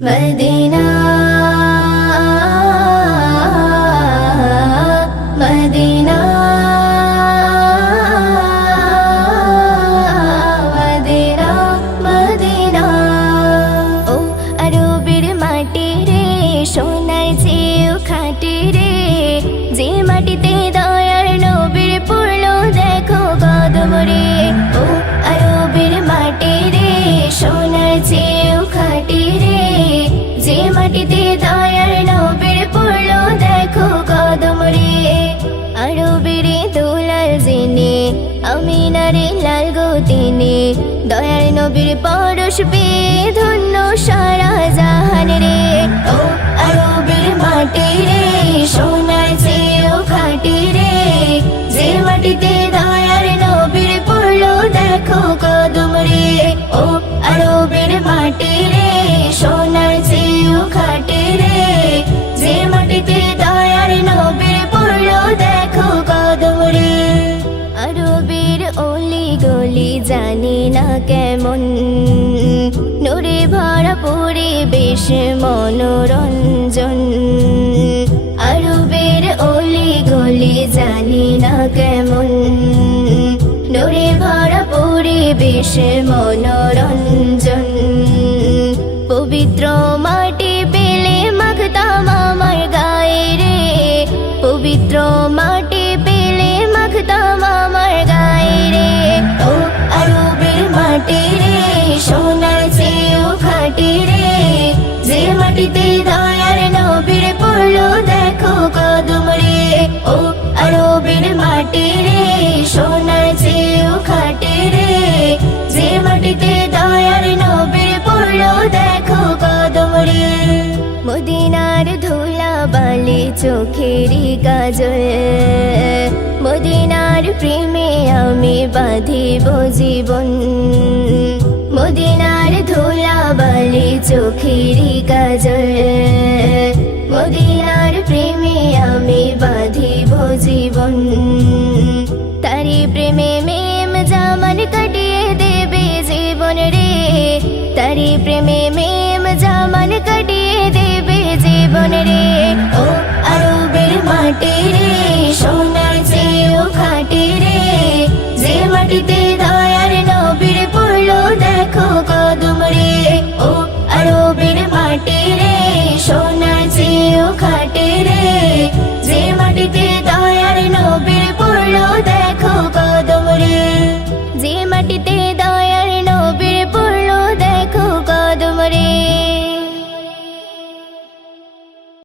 Medina Medina Medina Medina ओ अरबेर माटी रे सोनार চেয়েও খাঁটি রে যে মাটিতে দয়ার নবীর পড়লো দেখো কদম রে ও আরবের মাটি রে সোনার চেয়েও খাঁটি রে যে মাটিতে দয়ার নবীর পড়লো দেখো কদম রে আরবের দোলাল জেনে আমিনারে লাল গো তিনি দয়ার নবীর পরশ পেয়ে ধন্য সারা জাহান রে ও আরবের মাটি রে সোনার চেয়েও খাঁটি রে যে মাটিতে দয়ার নবীর পড়লো দেখো কদম রে ও আরবের মাটি রে সোনার চেয়েও খাঁটি রে যে মাটিতে দয়ার নবীর পড়লো দেখো কদম রে আরবের অলি গলি জানি না কেমন নূরে ভরা পরিবেশ মনোরঞ্জন আরবের অলি গলি জানি না কেমন নূরে ভরা পরিবেশ মনোরঞ্জন পবিত্র মাটি পেলে মাখতাম আমার গায়ে রে পবিত্র মাটি পেলে মাখতাম আমার গায়ে রে ও আরবের মাটি রে সোনার চেয়েও খাঁটি রে যে মাটিতে দয়ার নবীর পড়লো দেখো কদম রে ও আরবের মাটি রে সোনার চেয়েও খাঁটি রে যে মাটিতে দয়ার নবীর পড়লো দেখো কদম রে মদিনার ধুলা বালি চোখেরই কাজল মদিনার প্রেমে আমি বাঁধিব জীবন মদিনার ধুলা বালি চোখেরই কাজল মদিনার প্রেমে আমি বাঁধিব জীবন তারি প্রেমে মেম জামান কাটিয়ে দেবে জীবন রে তারি প্রেমে মেম জামান কাটিয়ে দেবে জীবন রে ও আরবের মাটি রে সোনার চেয়েও খাঁটি রে যে মাটিতে দয়ার নবীর পড়লো দেখো কদম রে ও আরবের মাটি রে সোনার